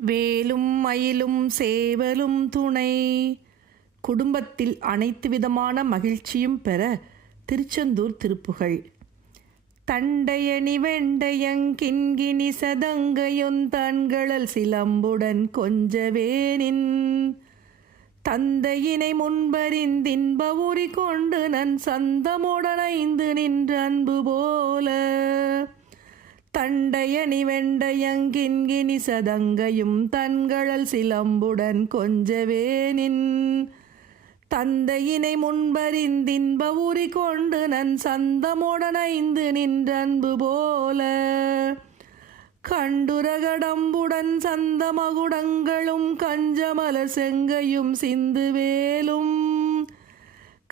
வேலும் மயிலும் சேவலும் துணை. குடும்பத்தில் அனைத்து விதமான மகிழ்ச்சியும் பெற திருச்செந்தூர் திருப்புகழ். தண்டையணி வெண்டையங்கின்கினி சதங்கையொந்தன்களல் சிலம்புடன் கொஞ்சவேனின். தந்தையினை முன்பறிந்தின்ப உரி கொண்டு நன் சந்தமுடனைந்து நின்ற அன்பு போல. தண்டையணி வெண்டையங்கின்கினி சதங்கையும் தன்களல் சிலம்புடன் கொஞ்சவேனின் தந்தையினை முன்பறிந்தின்ப உரி கொண்டு நன் சந்தமுடனைந்து நின்றன்பு போல. கண்டுரகடம்புடன் சந்தமகுடங்களும் கஞ்சமல செங்கையும் சிந்து வேலும்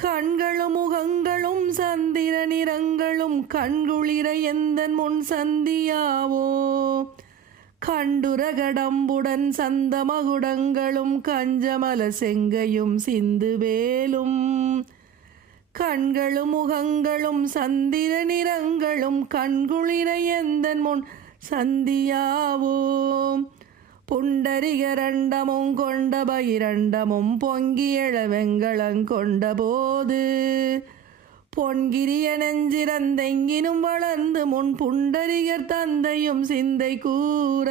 கண்களும் முகங்களும் சந்திர நிறங்களும் கண்குளிர எந்தன் முன் சந்தியாவோ? கண்டுரகடம்புடன் சந்த மகுடங்களும் கஞ்சமல செங்கையும் சிந்து வேலும். கண்களும் முகங்களும் சந்திர நிறங்களும் கண்குளிர எந்தன் முன் சந்தியாவோ? புண்டரிகரண்டமும் கொண்ட பகிரண்டமும் பொங்கியழ வெங்களங்கொண்ட போது பொன்கிரிய நெஞ்சிறந்தெங்கினும் வளர்ந்து முன் புண்டரிகர் தந்தையும் சிந்தை கூற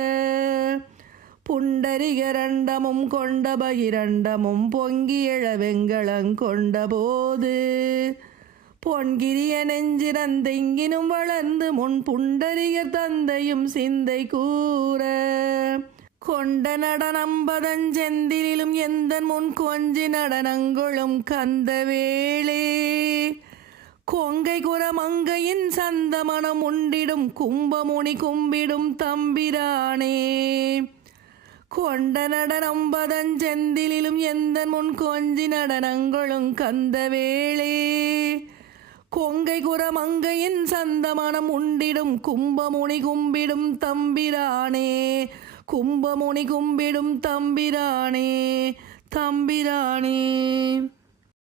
புண்டரிகரண்டமும் கொண்ட பகிரண்டமும் பொங்கியழ வெங்களங்கொண்ட போது பொன்கிரிய நெஞ்சிறந்தெங்கினும் வளர்ந்து முன் புண்டரிகர் தந்தையும் சிந்தை கூற கொண்ட நடனம்பதஞ்செந்திலும் எந்த முன் கொஞ்சி நடனங்களும் கந்த வேளே கொங்கை குரமங்கையின் சந்தமனம் உண்டிடும் கும்பமுனி கும்பிடும் தம்பிரானே. கொண்ட நடனம்பதஞ்செந்திலும் எந்த முன் கொஞ்சி நடனங்களும் கந்த வேளே கொங்கை குரமங்கையின் சந்தமனம் உண்டிடும் கும்பமுனி கும்பிடும் தம்பிரானே. கும்பமுனி கும்பிடும் தம்பிரானே தம்பிரானே.